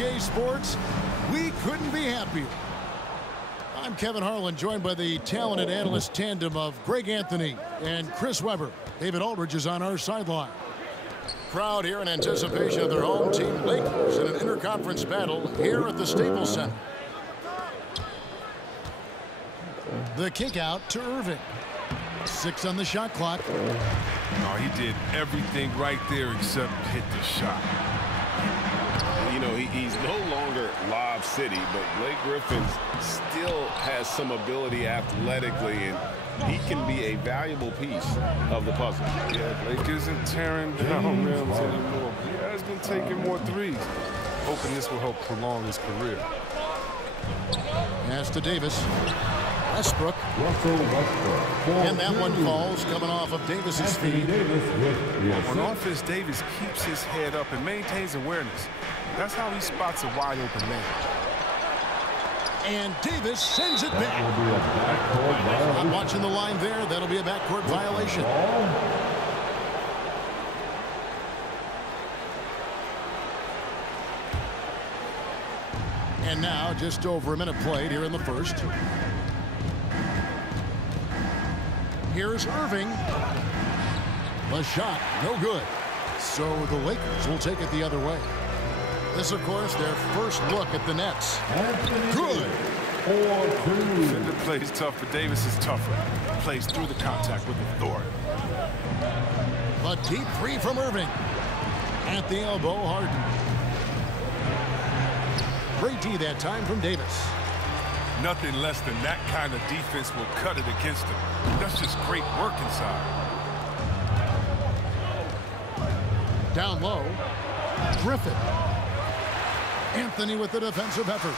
2K Sports. We couldn't be happier. I'm Kevin Harlan, joined by the talented analyst tandem of Greg Anthony and Chris Webber. David Aldridge is on our sideline. Crowd here in anticipation of their home team, Lakers, in an interconference battle here at the Staples Center. The kick out to Irving. 6 on the shot clock. Oh, he did everything right there except hit the shot. You know, he's no longer Lob City, but Blake Griffin still has some ability athletically, and he can be a valuable piece of the puzzle. Yeah, Blake isn't tearing down rims anymore. He has been taking more threes. Hoping this will help prolong his career. Pass to Davis. Westbrook. And that one falls coming off of Davis's feet. On offense, Davis keeps his head up and maintains awareness. That's how he spots a wide open man. And Davis sends it back. I'm watching the line there. That'll be a backcourt violation. And now just over a minute played here in the first. Here's Irving. The shot, no good. So the Lakers will take it the other way. This, of course, their first look at the Nets. Good. Defender plays tough, but Davis is tougher. Plays through the contact with authority. A deep three from Irving. At the elbow, Harden. Great D that time from Davis. Nothing less than that kind of defense will cut it against him. That's just great work inside. Down low, Griffin. Anthony with the defensive effort.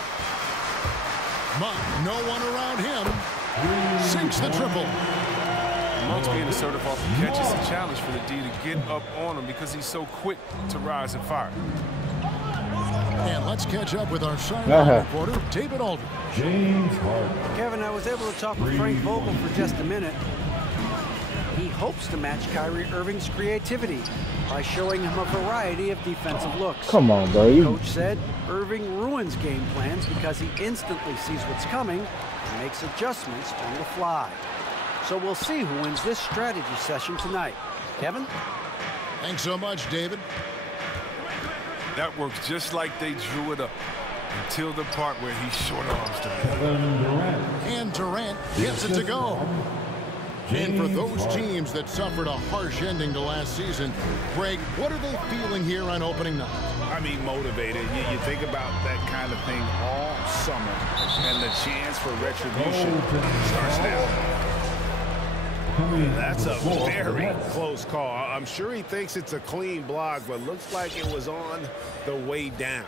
Monk, no one around him. Sinks the triple. Monk's being assertive off the catch is a challenge for the D to get up on him because he's so quick to rise and fire. And let's catch up with our sideline reporter, David Aldridge. Kevin, I was able to talk with Frank Vogel for just a minute. He hopes to match Kyrie Irving's creativity by showing him a variety of defensive looks. Come on, bro. Coach said Irving ruins game plans because he instantly sees what's coming and makes adjustments on the fly. So we'll see who wins this strategy session tonight. Kevin? Thanks so much, David. That works just like they drew it up until the part where he short arms to And Durant gets it to go. And for those teams that suffered a harsh ending to last season, Greg, what are they feeling here on opening night? I mean, motivated. You think about that kind of thing all summer, and the chance for retribution starts now. That's a very close call. I'm sure he thinks it's a clean block, but looks like it was on the way down.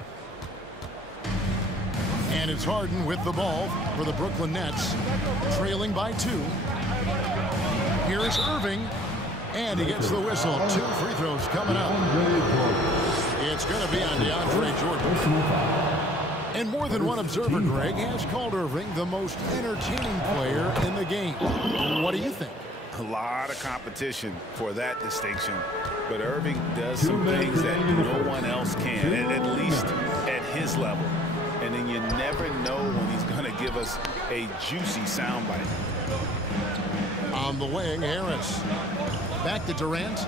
And it's Harden with the ball for the Brooklyn Nets, trailing by 2. Here's Irving, and he gets the whistle. 2 free throws coming up. It's going to be on DeAndre Jordan. And more than one observer, Greg, has called Irving the most entertaining player in the game. What do you think? A lot of competition for that distinction, but Irving does some things that no one else can, at least at his level. And then you never know when he's going to give us a juicy soundbite. On the wing, Harris. Back to Durant.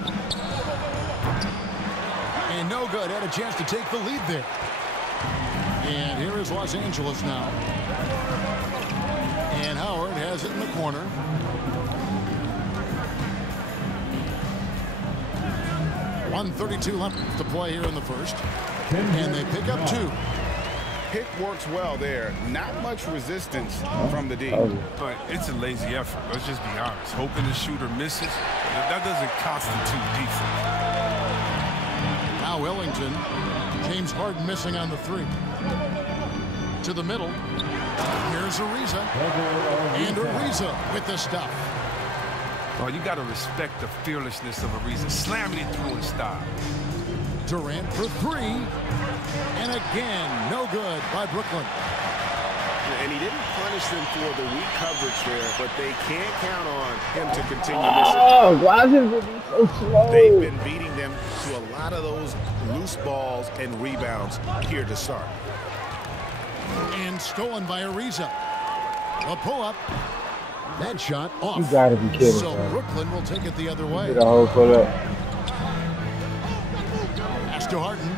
And no good. Had a chance to take the lead there. And here is Los Angeles now. And Howard has it in the corner. .132 left to play here in the first. And they pick up 2. Pick works well there. Not much resistance from the D. But it's a lazy effort. Let's just be honest. Hoping the shooter misses, that doesn't constitute defense. Now Ellington. James Harden missing on the 3. To the middle. Here's Ariza. And Ariza with the stuff. Well, you got to respect the fearlessness of Ariza. Slamming it through in style. Durant for 3. And again, no good by Brooklyn. And he didn't punish them for the weak coverage there, but they can't count on him to continue missing. Oh, why is it so slow? They've been beating them to a lot of those loose balls and rebounds here to start. And stolen by Ariza. A pull-up. That shot off. You gotta be kidding, So bro. Brooklyn will take it the other way. Get a whole pull-up. Pass to Harden.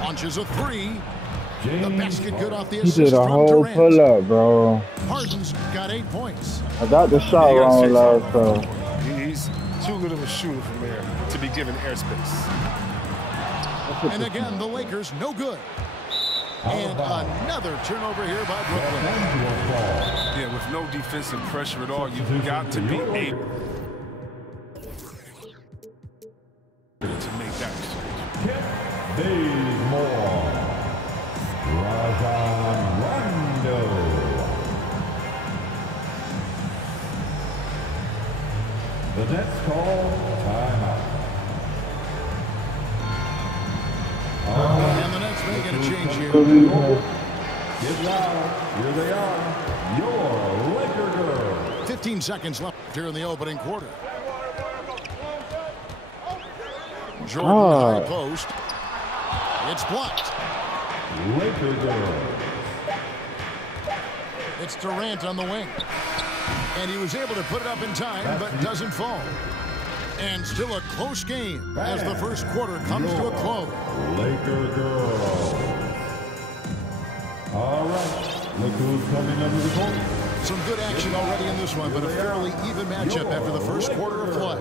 Launches a three. The basket good off the He assist did a from whole Durant. pull-up, bro. Harden's got 8 points. I got the shot wrong last time. He's too good of a shooter from there to be given airspace. And again, the Lakers no good. And another turnover here by Brooklyn. Yeah, with no defensive pressure at all, you've got to be able to make that exchange. Bazemore. Rajon Rondo. The Nets call timeout. And the Nets making a change here. Get loud. Here they are. Your Laker girl. 15 seconds left here in the opening quarter. Jordan high post. It's blocked. Laker girl. It's Durant on the wing. And he was able to put it up in time, but doesn't fall. And still a close game as the first quarter comes to a close. Laker girl. All right. Look who's coming under the court. Some good action already in this one, but a fairly even matchup after the first quarter of play.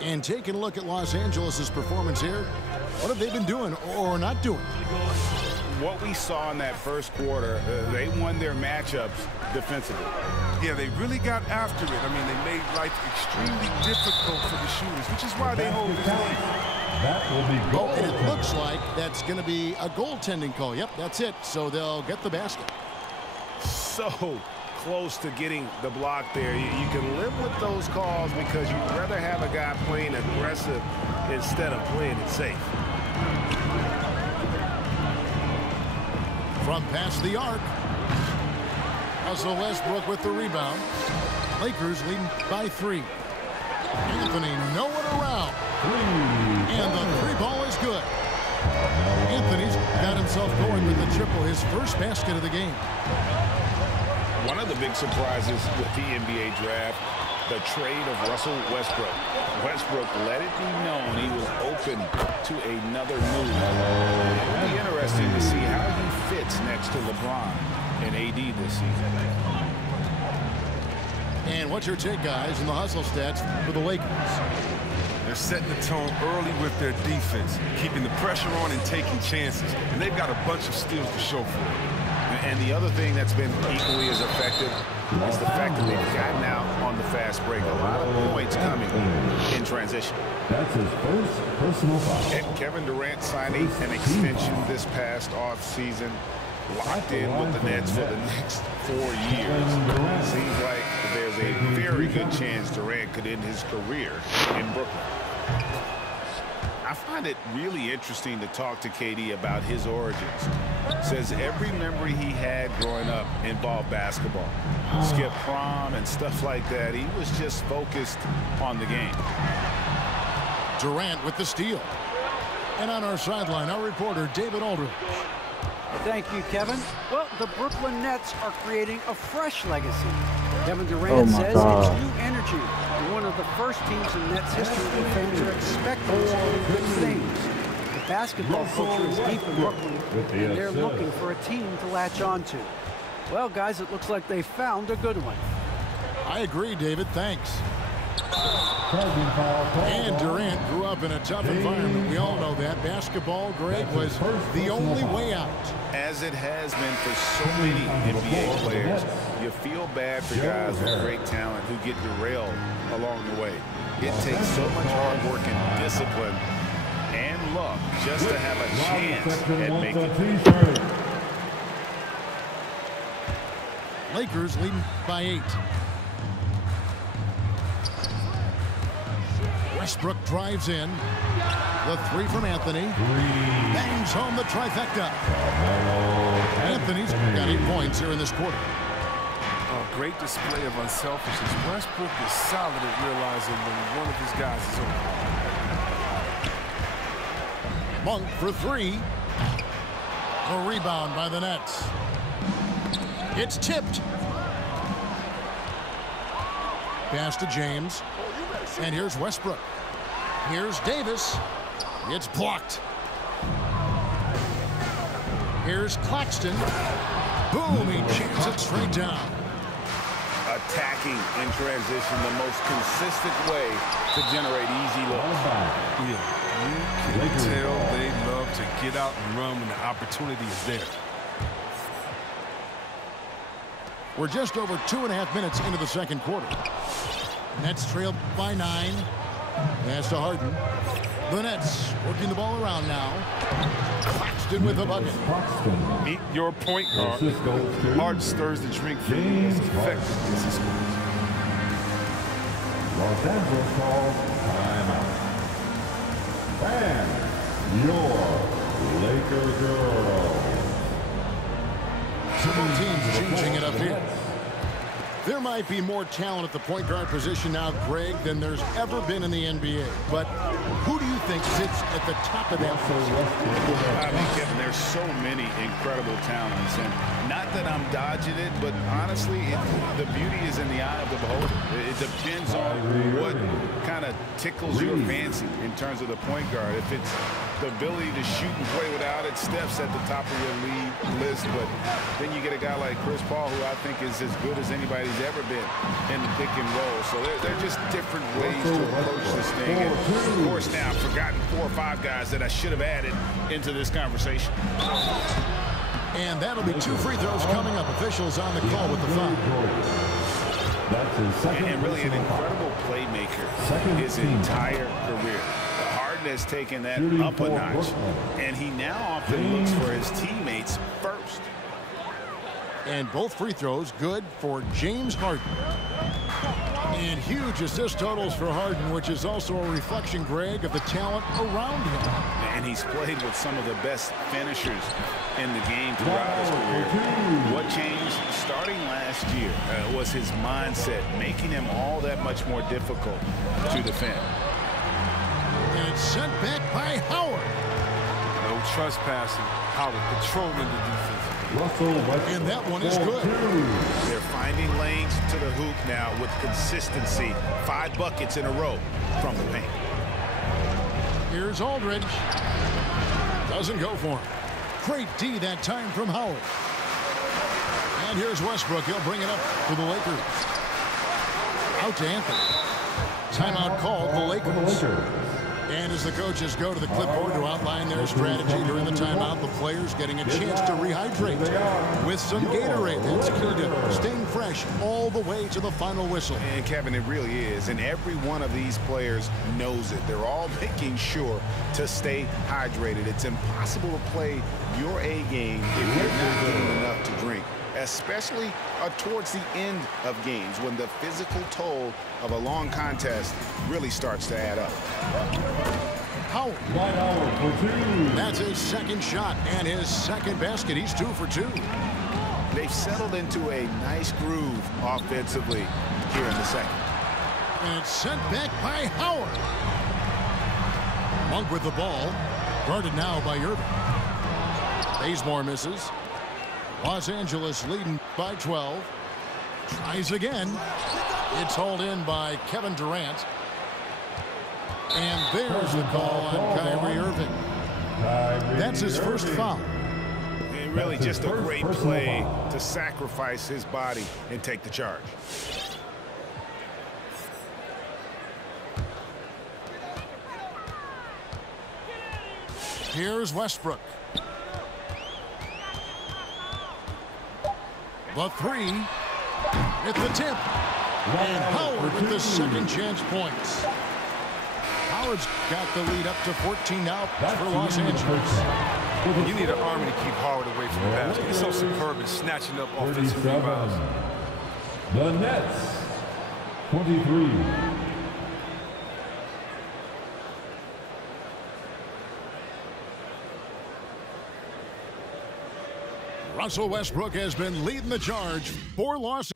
And taking a look at Los Angeles' performance here, what have they been doing or not doing? What we saw in that first quarter, they won their matchups defensively. Yeah, they really got after it. I mean, they made life extremely difficult for the shooters, which is why they hold this lead. That will be goal. And it looks like that's going to be a goaltending call. Yep, that's it. So they'll get the basket. So close to getting the block there. You can live with those calls because you'd rather have a guy playing aggressive instead of playing it safe. From past the arc. Russell Westbrook with the rebound. Lakers leading by 3. Anthony nowhere around. And the 3 ball is good. Anthony's got himself going with the triple, his first basket of the game. One of the big surprises with the NBA draft, the trade of Russell Westbrook. Westbrook let it be known he was open to another move. It'll be interesting to see how he fits next to LeBron and AD this season. And what's your take, guys, in the hustle stats for the Lakers? They're setting the tone early with their defense, keeping the pressure on and taking chances. And they've got a bunch of steals to show for it. And the other thing that's been equally as effective is the fact that they've gotten out on the fast break. A lot of points coming in transition. That's his first personal foul. And Kevin Durant signing an extension this past offseason, locked in with the Nets for the next 4 years. Seems like there's a very good chance Durant could end his career in Brooklyn. I find it really interesting to talk to KD about his origins. Says every memory he had growing up involved basketball. Skip prom and stuff like that. He was just focused on the game. Durant with the steal. And on our sideline, our reporter, David Aldridge. Thank you, Kevin. Well, the Brooklyn Nets are creating a fresh legacy. Kevin Durant says it's new energy. And one of the first teams in Nets history where fans are expecting good things. The basketball culture is deep in Brooklyn, and they're looking for a team to latch on to. Well, guys, it looks like they found a good one. I agree, David. Thanks. And Durant grew up in a tough environment. We all know that. Basketball, Greg, was the only way out. As it has been for so many NBA players, you feel bad for guys with great talent who get derailed along the way. It takes so much hard work and discipline and luck just to have a chance at making it. Lakers leading by 8. Westbrook drives in. The 3 from Anthony. Bangs home the trifecta. Anthony's got 8 points here in this quarter. Great display of unselfishness. Westbrook is solid at realizing when one of his guys is open. Monk for 3. A rebound by the Nets. It's tipped. Pass to James. And here's Westbrook. Here's Davis. It's blocked. Here's Claxton. Boom, he jams it straight down. Attacking in transition, the most consistent way to generate easy looks. Yeah, you can tell they love to get out and run when the opportunity is there. We're just over 2.5 minutes into the second quarter. Nets trailed by 9. Pass to Harden. The Nets working the ball around now. Claxton with the bucket. Meet your point guard. Harden stirs the drink for you as effective as he scores. Los Angeles calls timeout. And your Laker girls. Both teams changing it up here. There might be more talent at the point guard position now, Greg, than there's ever been in the NBA. But who do you think sits at the top of that position? I mean, Kevin, there's so many incredible talents. And not that I'm dodging it, but honestly, the beauty is in the eye of the beholder. It depends on what kind of tickles your fancy in terms of the point guard. If it's the ability to shoot and play without it, Steph's at the top of your league list. But then you get a guy like Chris Paul, who I think is as good as anybody's ever been in the pick and roll. So they're just different ways to approach this thing. And of course, now I've forgotten 4 or 5 guys that I should have added into this conversation. And that'll be 2 free throws coming up. Officials on the call with the foul. That's his second. And really an incredible playmaker his entire career. Harden has taken that up a notch, and he now often looks for his teammates first. And both free throws good for James Harden. And huge assist totals for Harden, which is also a reflection, Greg, of the talent around him. And he's played with some of the best finishers in the game throughout his career. What changed starting last year was his mindset, making him all that much more difficult to defend. And it's sent back by Howard. No trespassing. Howard patrolling the defense. And that one is good. They're finding lanes to the hoop now with consistency. 5 buckets in a row from the paint. Here's Aldridge. Doesn't go for him. Great D that time from Howard. And here's Westbrook. He'll bring it up for the Lakers. Out to Anthony. Timeout called the Lakers. And as the coaches go to the clipboard to outline their strategy during the timeout, the players getting a chance to rehydrate with some Gatorade. That's key to staying fresh all the way to the final whistle. And Kevin, it really is. And every one of these players knows it. They're all making sure to stay hydrated. It's impossible to play your A game if you're not getting enough to drink, especially towards the end of games when the physical toll of a long contest really starts to add up. Howard. That's his second shot and his second basket. He's 2 for 2. They've settled into a nice groove offensively here in the second. And it's sent back by Howard. Monk with the ball. Guarded now by Irving. Bazemore misses. Los Angeles leading by 12. Tries again. It's hauled in by Kevin Durant. And there's the call on Kyrie Irving. That's his first foul. And really just a great play to sacrifice his body and take the charge. Here's Westbrook. The 3 at the tip. And Howard with the second chance points. Howard's got the lead up to 14 now for Los Angeles. You need an army to keep Howard away from the basket. He's so superb in snatching up offensive rebounds. The Nets, 23. Russell Westbrook has been leading the charge. 4 losses.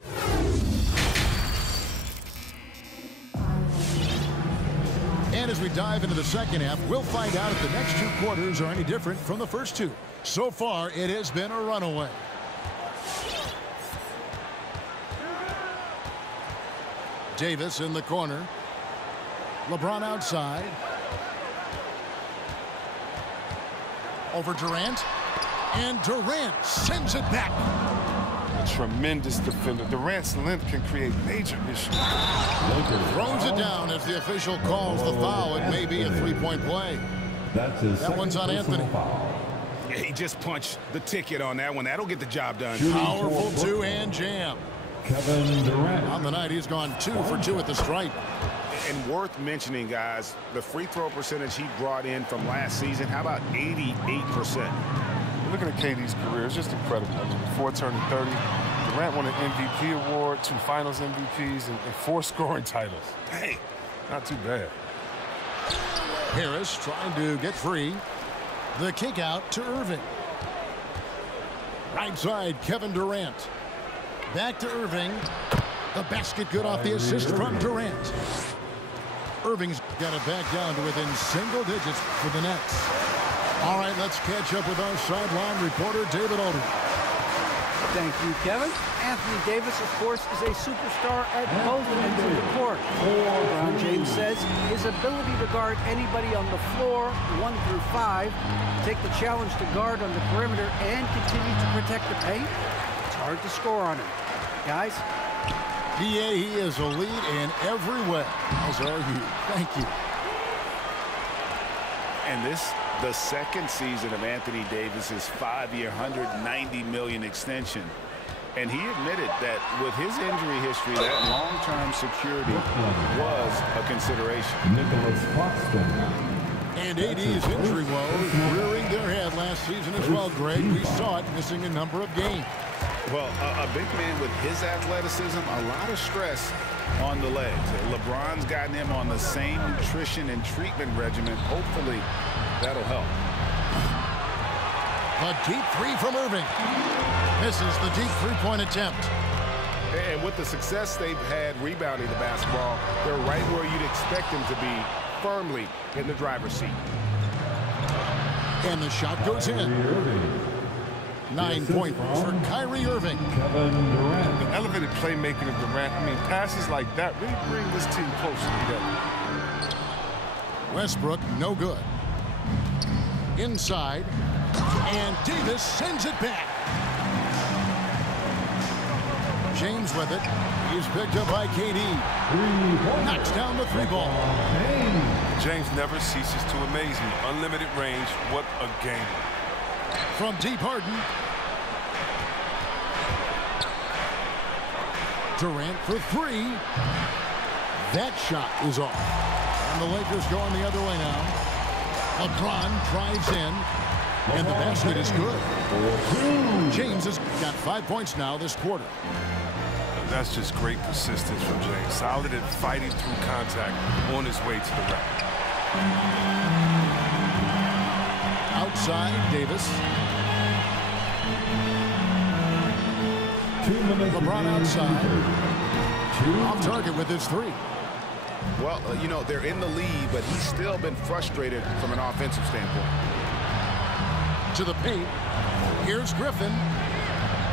And as we dive into the second half, we'll find out if the next 2 quarters are any different from the first 2. So far, it has been a runaway. Davis in the corner. LeBron outside. Over Durant. And Durant sends it back. A tremendous defender. Durant's length can create major issues. Throws it down as the official calls the foul. It may be a 3-point play. That's his That one's on Anthony. foul. Yeah, he just punched the ticket on that one. That'll get the job done. Powerful 2-hand jam. Kevin Durant. On the night, he's gone 2 for 2 at the stripe. And worth mentioning, guys, the free throw percentage he brought in from last season, how about 88%? Looking at KD's career, it's just incredible. I mean, before turning 30, Durant won an MVP award, 2 Finals MVPs, and 4 scoring titles. Dang, not too bad. Harris trying to get free. The kick out to Irving. Right side, Kevin Durant. Back to Irving. The basket good off the assist from Durant. Irving's got it back down to within single digits for the Nets. All right, let's catch up with our sideline reporter, David Aldridge. Thank you, Kevin. Anthony Davis, of course, is a superstar at both ends of the court. LeBron James says his ability to guard anybody on the floor, 1 through 5, take the challenge to guard on the perimeter, and continue to protect the paint, it's hard to score on him. Guys? PA, he is elite in every way, as are you. Thank you. And this, the second season of Anthony Davis's 5-year, $190 million extension. And he admitted that with his injury history, that long-term security was a consideration. Nicholas Claxton. And AD's injury woes rearing their head last season as well, Greg. We saw it missing a number of games. Well, a big man with his athleticism, a lot of stress on the legs. LeBron's gotten him on the same nutrition and treatment regimen. Hopefully, that'll help. A deep 3 from Irving. Misses the deep 3-point attempt. And with the success they've had rebounding the basketball, they're right where you'd expect them to be, firmly in the driver's seat. And the shot goes in. 9 points for Kyrie Irving. Kevin Durant. The elevated playmaking of Durant, I mean, passes like that really bring this team closer together. Westbrook, no good. Inside. And Davis sends it back. James with it. He's picked up by KD. Knocks down the 3-ball. James never ceases to amaze me. Unlimited range. What a game. From deep, Harden. Durant for 3. That shot is off. And the Lakers going the other way now. LeBron drives in. And the basket is good. James has got 5 points now this quarter. That's just great persistence from James. Solid at fighting through contact on his way to the rack. Outside, Davis. 2 minutes. LeBron outside. Off target with his 3. Well, you know, they're in the lead, but he's still been frustrated from an offensive standpoint. To the paint. Here's Griffin.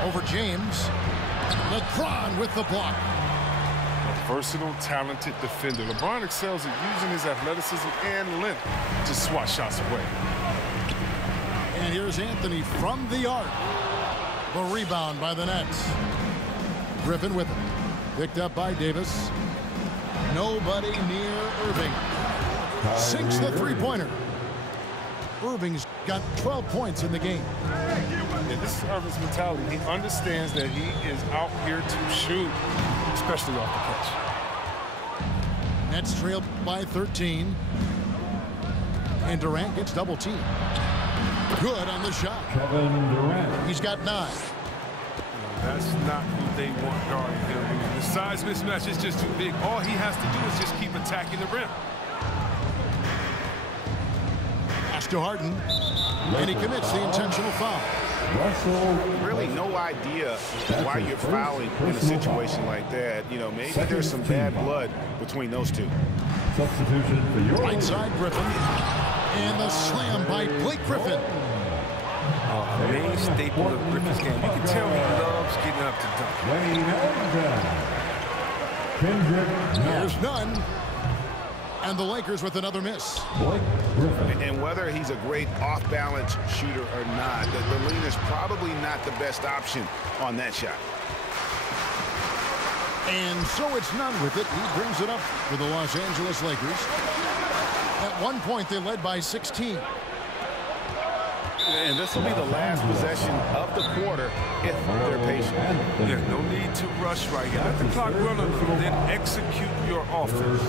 Over James. LeBron with the block. A versatile, talented defender. LeBron excels at using his athleticism and length to swat shots away. And here's Anthony from the arc. The rebound by the Nets. Griffin with it. Picked up by Davis. Nobody near Irving. Sinks the 3-pointer. Irving's got 12 points in the game. Yeah, this is Irving's mentality. He understands that he is out here to shoot, especially off the catch. Nets trailed by 13. And Durant gets double teamed. Good on the shot. Kevin Durant. He's got 9. That's not who they want guarding him. The size mismatch is just too big. All he has to do is just keep attacking the rim. Pass to Harden. And he commits the intentional foul. Russell. Really no idea why you're fouling in a situation like that. You know, maybe there's some bad blood between those two. Substitution for your Right side, Griffin. And the slam by Blake Griffin. A main staple of Griffin's game. You can tell he loves getting up to dunk. Wayne Ellington. Kendrick There's none. And the Lakers with another miss. Blake Griffin. And whether he's a great off-balance shooter or not, the lean is probably not the best option on that shot. And so it's none with it. He brings it up for the Los Angeles Lakers. At one point, they led by 16. And this will be the last possession of the quarter if they're patient. Yeah, no need to rush right here. Let the clock run a little, then execute your offense.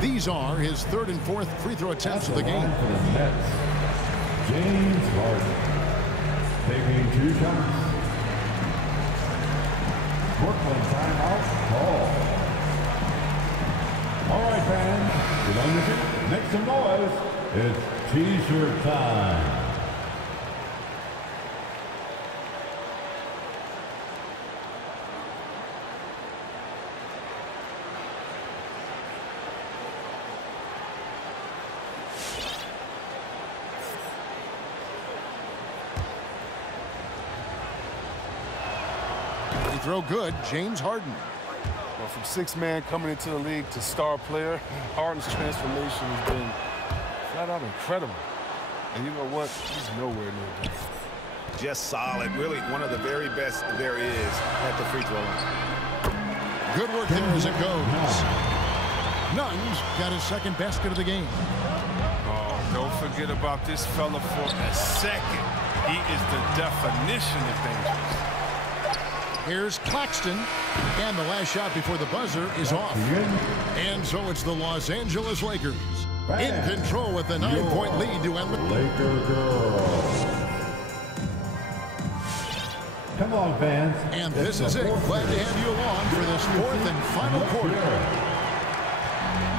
These are his third and fourth free throw attempts of the game. For the Nets, James Harden. Taking 2 shots. Brooklyn timeout call. All right, fans, get on your feet, make some noise. It's T-shirt time. Throw good, James Harden. Well, from 6-man coming into the league to star player, Harden's transformation has been flat out incredible. And you know what? He's nowhere near that. Just solid. Really one of the very best there is at the free throw line. Good work there as it goes. Nunn's got his second basket of the game. Oh, don't forget about this fella for a second. He is the definition of dangerous. Here's Claxton, and the last shot before the buzzer is off. And so it's the Los Angeles Lakers in control with a 9-point lead to end the Laker girls. Come on, fans. And this is it. Glad to have you along for this fourth and final quarter.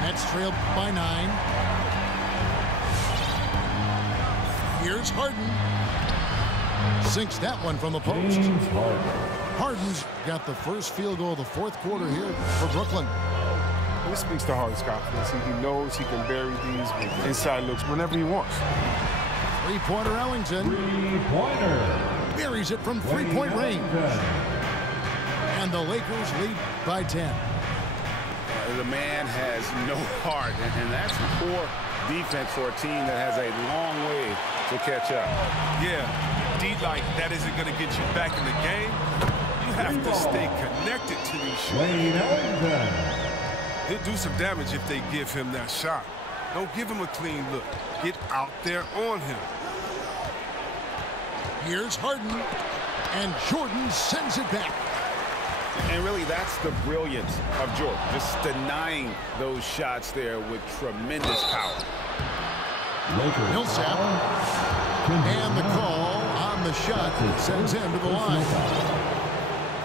Nets trail by 9. Here's Harden. Sinks that one from the post. James Harden. Harden's got the first field goal of the fourth quarter here for Brooklyn. This speaks to Harden's confidence. He knows he can bury these with inside looks whenever he wants. Three-pointer Ellington. Three-pointer. Buries it from three-point range. And the Lakers lead by 10. The man has no heart, and that's poor defense for a team that has a long way to catch up. Yeah, D-like, that isn't going to get you back in the game. You have to stay connected to these shots. Wayne Ellington. He'll do some damage if they give him that shot. Don't give him a clean look. Get out there on him. Here's Harden, and Jordan sends it back. And really, that's the brilliance of Jordan, just denying those shots there with tremendous power. Millsap, and the call on the shot sends him to the line.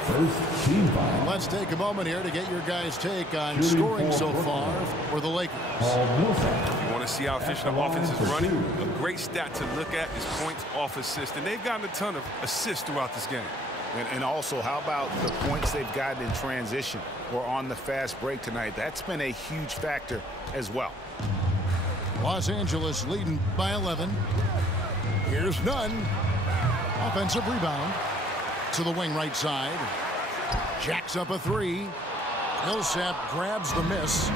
First team foul. Let's take a moment here to get your guys' take on scoring so far for the Lakers. Paul Millsap. You want to see how efficient the offense is running? A great stat to look at is points off assists, and they've gotten a ton of assists throughout this game. And also, how about the points they've gotten in transition or on the fast break tonight? That's been a huge factor as well. Los Angeles leading by 11. Here's Nunn. Offensive rebound to the wing right side. Jacks up a three. Millsap grabs the miss.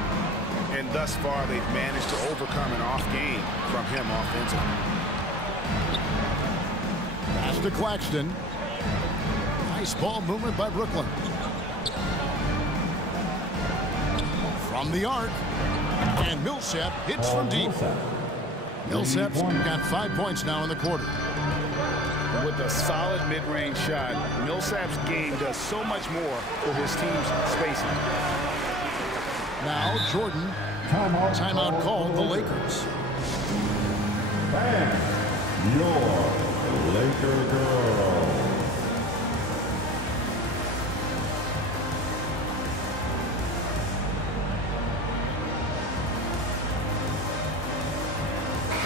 And thus far, they've managed to overcome an off game from him offensively. Pass to Claxton. Nice ball movement by Brooklyn. From the arc. And Millsap hits from deep. Millsap's got 5 points now in the quarter. With a solid mid-range shot, Millsap's game does so much more for his team's spacing. Now Jordan. Timeout called the Lakers. And your Laker girl.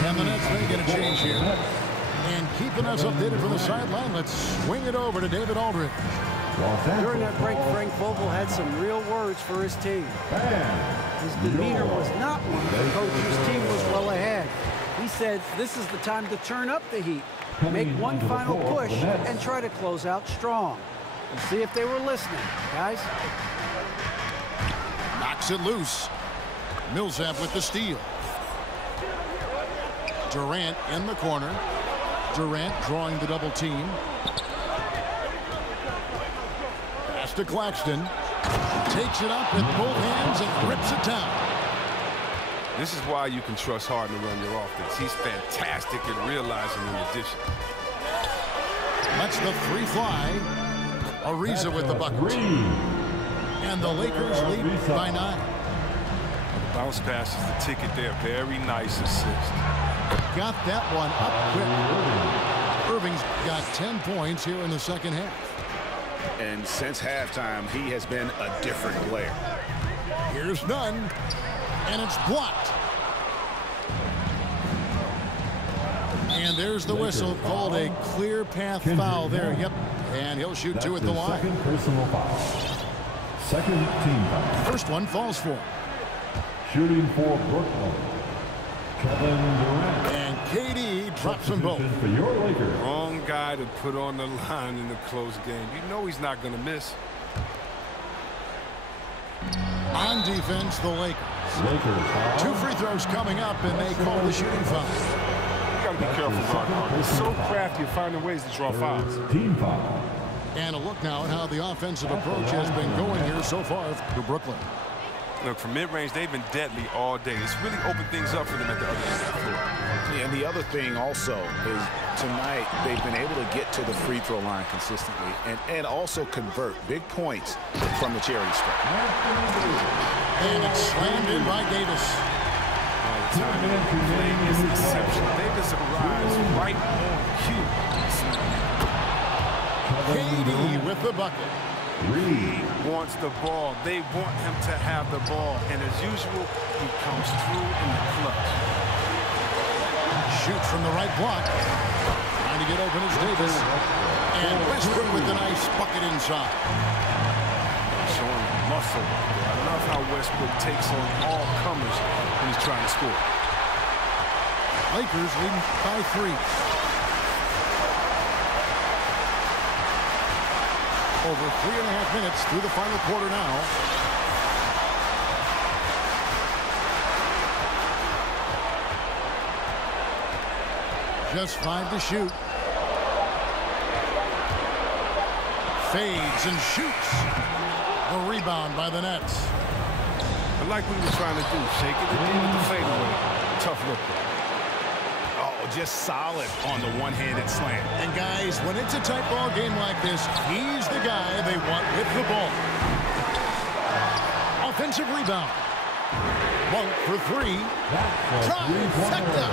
And the Nets may get a change here. And keeping us updated from the sideline, let's swing it over to David Aldridge. During that break, Frank Vogel had some real words for his team. His demeanor was not one of the coach's team was well ahead. He said, this is the time to turn up the heat, make one final push, and try to close out strong. We'll see if they were listening, guys. Knocks it loose. Millsap with the steal. Durant in the corner. Durant drawing the double team. Pass to Claxton. Takes it up with both hands and rips it down. This is why you can trust Harden to run your offense. He's fantastic at realizing in addition. Lets the three fly. Ariza with the bucket. And the Lakers lead by 9. Bounce pass is the ticket there. Very nice assist. Got that one up quick. Irving's got 10 points here in the second half. And since halftime, he has been a different player. Here's none. And it's blocked. And there's the whistle, called a clear path foul there. Yep. And he'll shoot 2 at the line. Second personal foul. Second team foul. First one falls for him. Shooting for Brooklyn, Kevin Durant. And KD drops them both. For your Lakers. Wrong guy to put on the line in the close game. You know he's not going to miss. On defense, the Lakers. 2 free throws coming up, and they call the shooting foul. You got to be careful, Ron. He's so crafty at finding ways to draw fouls. Team foul. And a look now at how the offensive approach has been going here so far for Brooklyn. Look, from mid-range, they've been deadly all day. It's really opened things up for them at the other end of the floor. Yeah, and the other thing also is tonight they've been able to get to the free throw line consistently and also convert big points from the charity stripe. And it's slammed in by Davis. The timing of the play is exceptional. Davis arrives right on cue. KD with the bucket. He wants the ball. They want him to have the ball. And as usual, he comes through in the clutch. Shoots from the right block. Trying to get open is Davis. And Westbrook with the nice bucket inside. Showing muscle. I love how Westbrook takes on all comers when he's trying to score. Lakers leading by 3. Over 3.5 minutes through the final quarter now. Just 5 to shoot. Fades and shoots. The rebound by the Nets. I like what he was trying to do. Shake it again with the fadeaway. Tough look. Just solid on the one-handed slam. And guys, when it's a tight ball game like this, he's the guy they want with the ball. Offensive rebound. Monk for 3. Trifecta.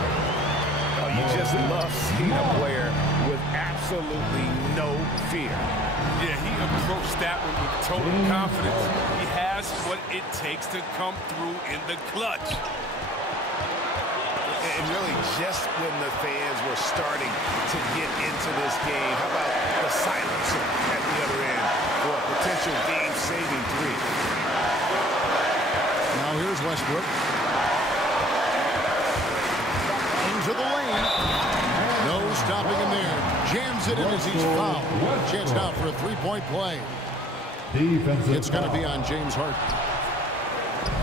Oh, you just love seeing a player with absolutely no fear. Yeah, he approached that one with total confidence. He has what it takes to come through in the clutch. And really, just when the fans were starting to get into this game, how about the silencer at the other end for a potential game-saving 3? Now here's Westbrook. Into the lane. No stopping him there. Jams it in as he's fouled. Chance out for a 3-point play. It's going to be on James Harden.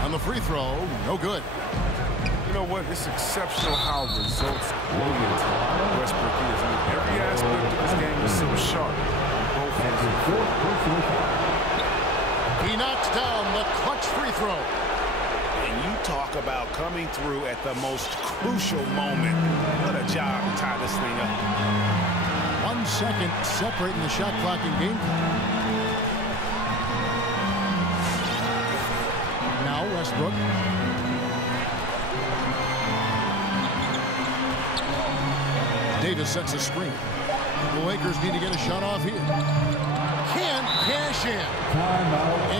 On the free throw, no good. You know what? It's exceptional how results-oriented Westbrook is. I mean, every aspect of his game is so sharp. Both ends. He knocks down the clutch free throw. And you talk about coming through at the most crucial moment. What a job to tie this thing up. 1 second separating the shot clock and game clock. Now Westbrook. Davis sets a screen. The Lakers need to get a shot off here. Can't cash in.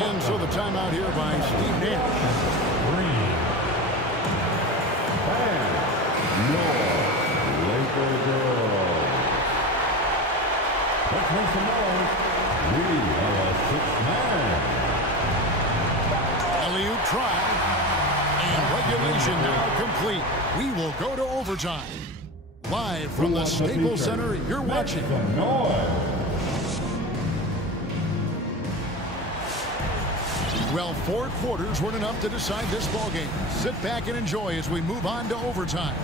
And so the timeout here by Steve Nash. Your Lakers girls. Let's make some noise. We are a six-man. Alley-oop try. And regulation now complete. We will go to overtime. Live from the Staples Center, you're watching. Some noise. Well, 4 quarters weren't enough to decide this ballgame. Sit back and enjoy as we move on to overtime.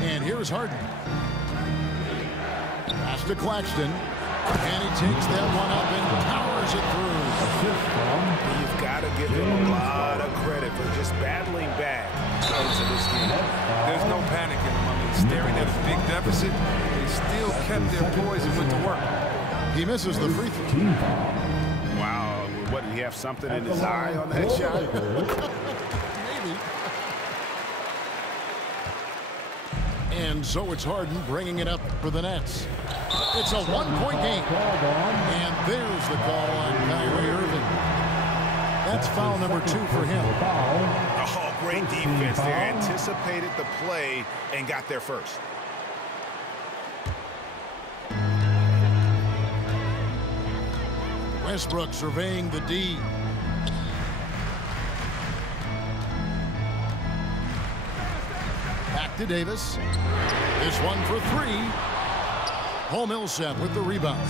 And here's Harden. Pass to Claxton. And he takes that one up and powers it through. You've got to give them a lot of credit for just battling back into this game. There's no panic in them. I mean, staring at a big deficit, they still kept their poise and went to work. He misses the free throw. Wow. What, did he have something in his eye on that shot? Maybe. And so it's Harden bringing it up for the Nets. It's a one-point game. And there's the call on Kyrie Irving. That's foul number 2 for him. Oh, great defense there. Anticipated the play and got there first. Westbrook surveying the D. Back to Davis. This one for 3. Paul Millsap with the rebound.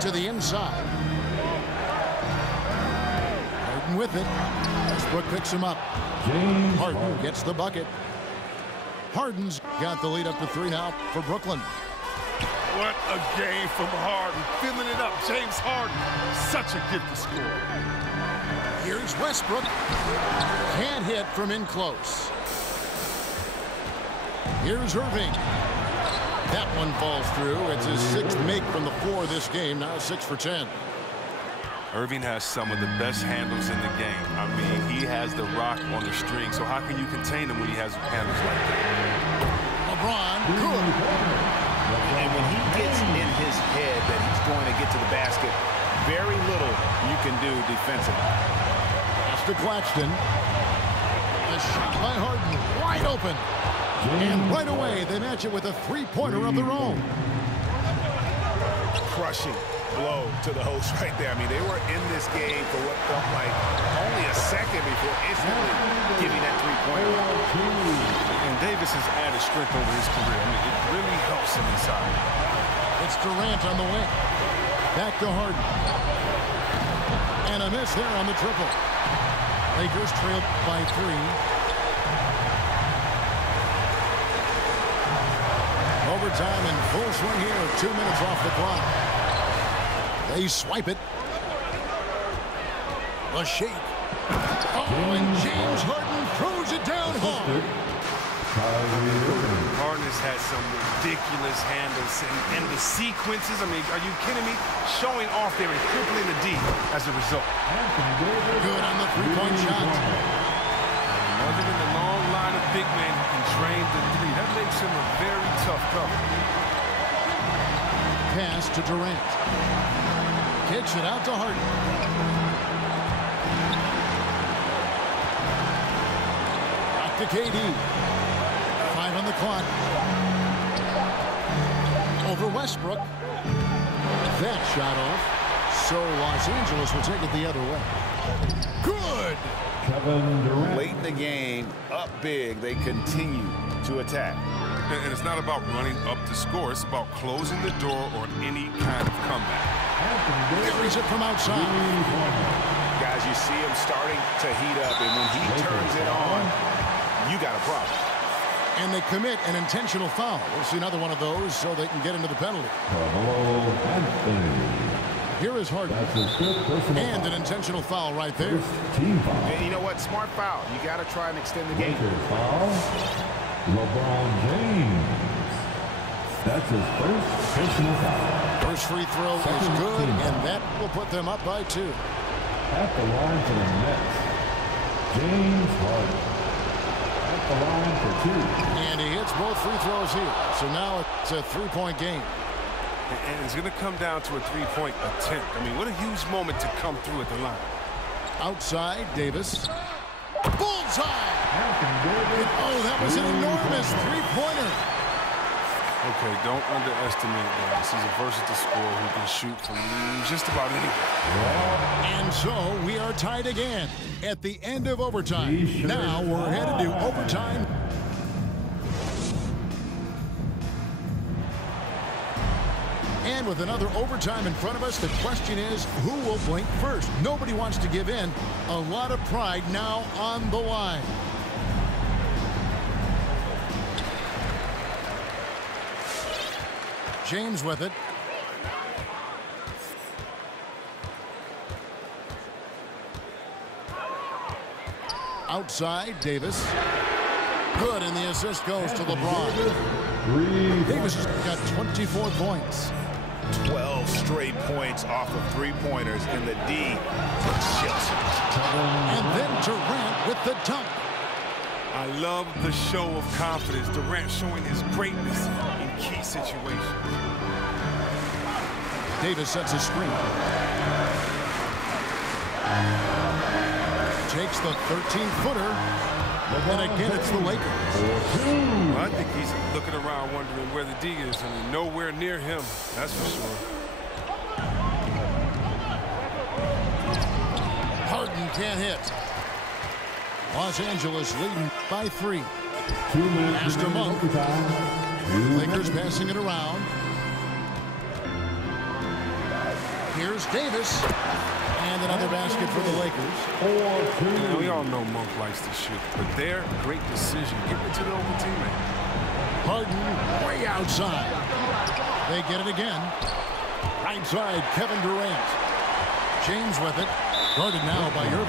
To the inside. Harden with it. Westbrook picks him up. Harden gets the bucket. Harden's got the lead up to 3 now for Brooklyn. What a game from Harden. Filling it up. James Harden. Such a gift to score. Here's Westbrook. Can't hit from in close. Here's Irving. That one falls through. It's his 6th make from the floor this game. Now 6 for 10. Irving has some of the best handles in the game. I mean, he has the rock on the string, so how can you contain him when he has handles like that? LeBron, good. And when he gets in his head that he's going to get to the basket, very little you can do defensively. Pass to Claxton. A shot by Harden, wide open. And right away, they match it with a 3-pointer of their own. Crushing blow to the host right there. I mean, they were in this game for what felt like only a second before instantly giving that 3-pointer. And Davis has added strength over his career. I mean, it really helps him inside. It's Durant on the wing. Back to Harden. And a miss there on the triple. Lakers trailed by 3. Overtime in full swing here. 2 minutes off the clock. They swipe it. A shake. Oh, and James Harden throws it down hard. Harden has had some ridiculous handles and the sequences. I mean, are you kidding me? Showing off there and crippling the D as a result. Good on the 3-point shot. Other than the long line of big men who can drain the 3, that makes him a very tough cover. Pass to Durant. Kicks it out to Harden. Back to KD. 5 on the clock. Over Westbrook. That shot off. So Los Angeles will take it the other way. Good. Kevin Durant. Late in the game, up big, they continue to attack. And it's not about running up to score. It's about closing the door on any kind of comeback. Carries it from outside. Guys, you see him starting to heat up, and when he turns it on, you got a problem. And they commit an intentional foul. We'll see another one of those so they can get into the penalty. Here is Harden. And an intentional foul right there. And you know what? Smart foul. You got to try and extend the game. LeBron James. That's his first personal foul. First free throw is good, and that will put them up by 2. At the line for the Nets, James Harden. At the line for 2. And he hits both free throws here. So now it's a 3-point game. And it's going to come down to a 3-point attempt. I mean, what a huge moment to come through at the line. Outside, Davis. is an enormous three-pointer. Okay, don't underestimate Davis. He's a versatile scorer who can shoot from just about anywhere. And so we are tied again at the end of overtime. Now we're headed to overtime. And with another overtime in front of us, the question is, who will blink first? Nobody wants to give in. A lot of pride now on the line. James with it. Outside, Davis. Good, and the assist goes to LeBron. Davis has got 24 points. 12 straight points off of three-pointers in the D for Chelsea. And then Durant with the dunk. I love the show of confidence. Durant showing his greatness in key situations. Davis sets a screen. Takes the 13-footer. And again, it's the Lakers. Well, I think he's looking around wondering where the D is. I mean, nowhere near him, that's for sure. Harden can't hit. Los Angeles leading by 3. Master Monk. Lakers passing it around. Here's Davis. And another basket for the Lakers. We all know Monk likes to shoot, but their great decision, give it to the open teammate. Harden way outside. They get it again. Right side, Kevin Durant. James with it. Guarded now by Irving.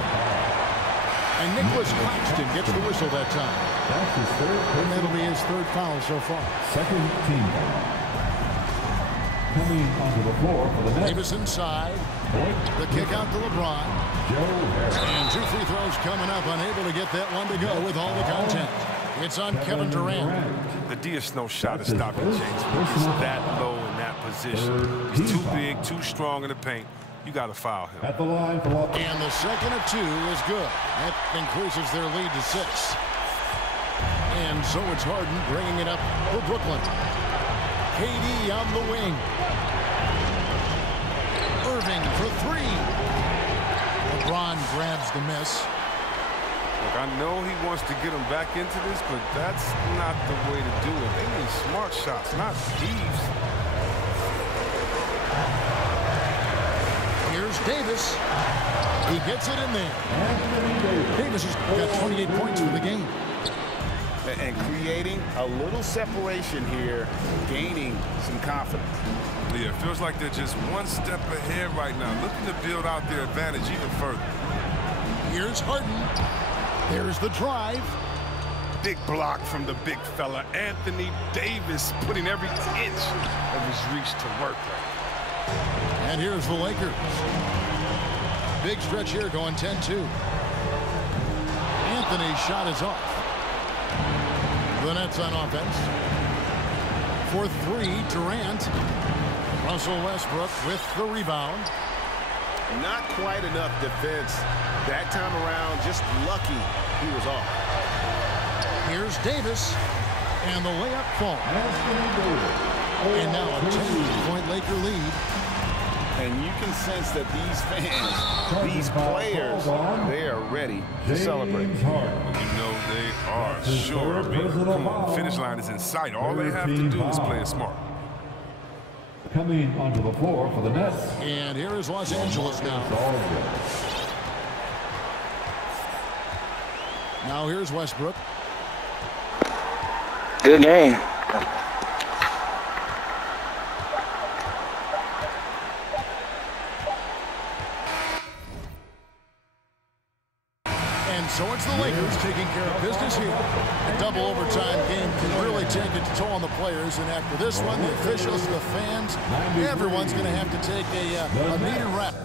And Nicholas Claxton gets the whistle that time. That's his third. And that'll be his third foul so far. Second team foul. Coming onto the floor for the Nets. Davis inside. The kick out to LeBron. And 2 free throws coming up. Unable to get that one to go with all the content. It's on Kevin Durant. The D is no shot at stopping James. He's that low in that position. He's too big, too strong in the paint. You got to foul him. At the line for and the second of 2 is good. That increases their lead to 6. And so it's Harden bringing it up for Brooklyn. KD on the wing. Irving for 3. LeBron grabs the miss. Look, I know he wants to get him back into this, but that's not the way to do it. They need smart shots, not thieves. Here's Davis. He gets it in there. Davis has got 28 points for the game. And creating a little separation here, gaining some confidence. Yeah, it feels like they're just one step ahead right now, looking to build out their advantage even further. Here's Harden. There's the drive. Big block from the big fella, Anthony Davis, putting every inch of his reach to work. And here's the Lakers. Big stretch here going 10-2. Anthony's shot is off. The Nets on offense. For 3, Durant. Russell Westbrook with the rebound. Not quite enough defense that time around. Just lucky he was off. Here's Davis. And the layup falls. And now a 10-point Laker lead. And you can sense that these fans, these players, they are ready to celebrate. You know they are sure. I mean, come on, the finish line is in sight. All they have to do is play it smart. Coming onto the floor for the Nets. And here is Los Angeles now. Now here's Westbrook. Good game. So it's the Lakers taking care of business here. A double overtime game can really take a toll on the players. And after this one, the officials, the fans, everyone's going to have to take a needed rest.